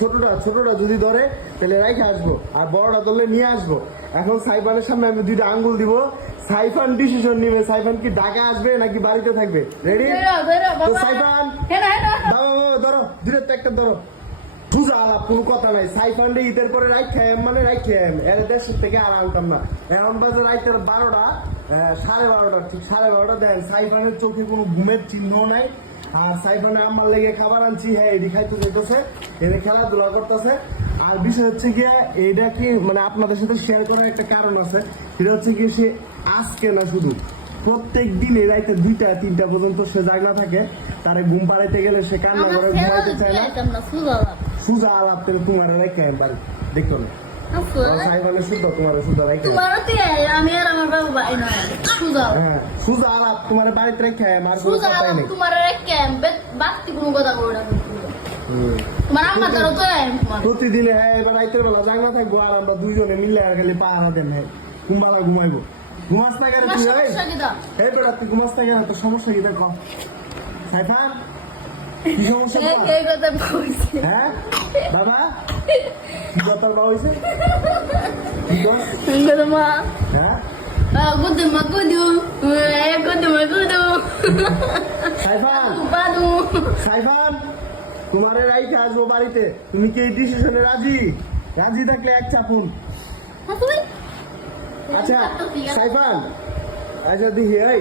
ছোটটা ছোটটা যদি ধরে তাহলে রাইখে আসব। আর বড়টা ধরলে নিয়ে আসব। এখন সাইফানের সামনে আমি দুইটা আঙ্গুল দিব। সাইফান ডিসিশন নিবে। সাইফান কি ঢাকা আসবে নাকি বাড়িতে থাকবে? রেডি তো সাইফান ধরো। দূরের তো একটা ধরো। বুঝা আলাপ কোনো কথা নাই। সাইফান্ডে ঈদের পরে রাইট খাই মানে রাইট খাই এর দেশের থেকে আর আনতাম না। এখন বাজে রাইতের বারোটা সাড়ে বারোটা ঠিক সাড়ে বারোটা। দেন সাইফানের চোখে কোনো ঘুমের চিহ্ন নাই। আর সাইফানে আমার লেগে খাবার আনছি হ্যাঁ এটি খাইতে যেতেছে এনে খেলাধুলা করতেছে। আর বিষয় হচ্ছে গিয়ে এইটা কি মানে আপনাদের সাথে শেয়ার করার একটা কারণ আছে। সেটা হচ্ছে কি সে আজকে না শুধু প্রত্যেক দিন এই রাইতে দুইটা তিনটা পর্যন্ত সে জায়গা থাকে। তারে ঘুম পাড়াইতে গেলে সে কান্না করে ঘুমাইতে চায় না। সুজা আলাপ। করে তোমার রেখে বাড়ি দেখতো না তোমার। হ্যাঁ বাড়িতে রেখে রেখে, কোনো কথা। প্রতিদিন হ্যাঁ এবার রাইতের বেলা জাগনা থাকব আর আমরা দুইজনে মিললে আর খালি পাহারা দেন হ্যাঁ কুম্বালা ঘুমাইবো। ঘুমাস না কেন তুই এই? বেটা তুই ঘুমাস না কেন? তোর সমস্যা কি দেখো? সাইফান কি সমস্যা বলছি। হ্যাঁ? বাবা? কি কর এই কথা মা। হ্যাঁ ma gudu. Eh, gudu ma gudu. Saifan Badu. Saifan তোমারে রাইখে আসব বাড়িতে তুমি কি এই ডিসিশনে রাজি রাজি থাকলে এক চাপুন Apa? আচ্ছা সাইফান আচ্ছা দেখি এই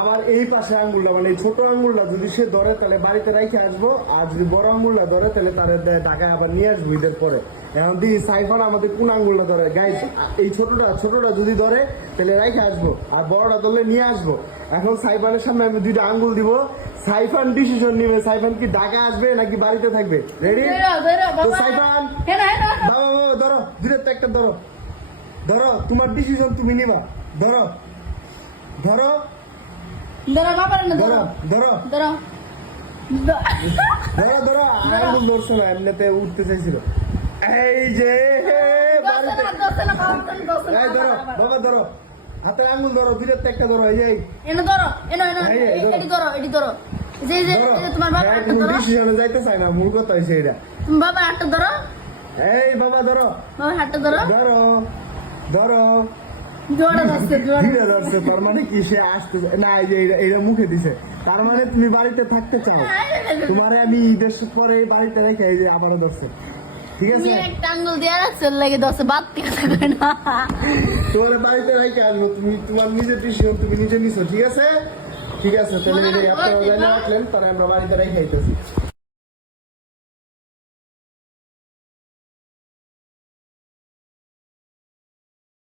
আমার এই পাশে আঙ্গুলটা মানে ছোট আঙ্গুলটা যদি সে ধরে তাহলে বাড়িতে রাইখে আসব আর যদি বড় আঙ্গুলটা ধরে তাহলে তার ঢাকায় আবার নিয়ে আসব ঈদের পরে। এখন দিদি সাইফান আমাদের কোন আঙ্গুলটা ধরে? গাইজ এই ছোটটা ছোটটা যদি ধরে তাহলে রাইখে আসব আর বড়টা ধরলে নিয়ে আসব। এখন সাইফানের সামনে আমি দুইটা আঙ্গুল দিব। সাইফান ডিসিশন নিবে সাইফান কি ঢাকা আসবে নাকি বাড়িতে থাকবে? রেডি তো সাইফান বাবা ধরো দূরের তো একটা ধরো। ধরো তোমার ডিসিশন তুমি নিবা। ধরো। ধরো। Dero, baba, na ধরো. ধরো ধরো। ধরো। না এমনিতে উঠতে চাইছিল। এই যে ধরো বাবা ধরো। হাতের আঙ্গুল ধরো একটা ধরো এই এনে ধরো, এনে, এনে, ধরো। এটি ধরো, এটি ধরো। যে, যে, ধরো। তোমার বাবা একটা ধরো। ডিসিশনে যাইতে চাই না মূল কথা এটা তোমার বাবা একটা ধরো। এই বাবা ধরো। বাবার হাতটা ধরো। ধরো ধরো। তার মানে কি সে আসতে না এইটা- মুখে দিছে। তার মানে তুমি বাড়িতে থাকতে চাও। তোমারে আমি ঈদের পরে বাড়িতে রেখে এই যে আবারও ধরছে। ঠিক আছে? একটা আঙ্গুল দিয়ে রাখছো, লাগে দশে বাড়তি কথা না। তোমার বাড়িতে রেখে আসব তুমি তোমার নিজের ডিসিশন তুমি নিজে নিছো ঠিক আছে? ঠিক আছে তাহলে আপনারা। রাখলেন তাহলে আমরা বাড়িতে রেখে আইতেছি।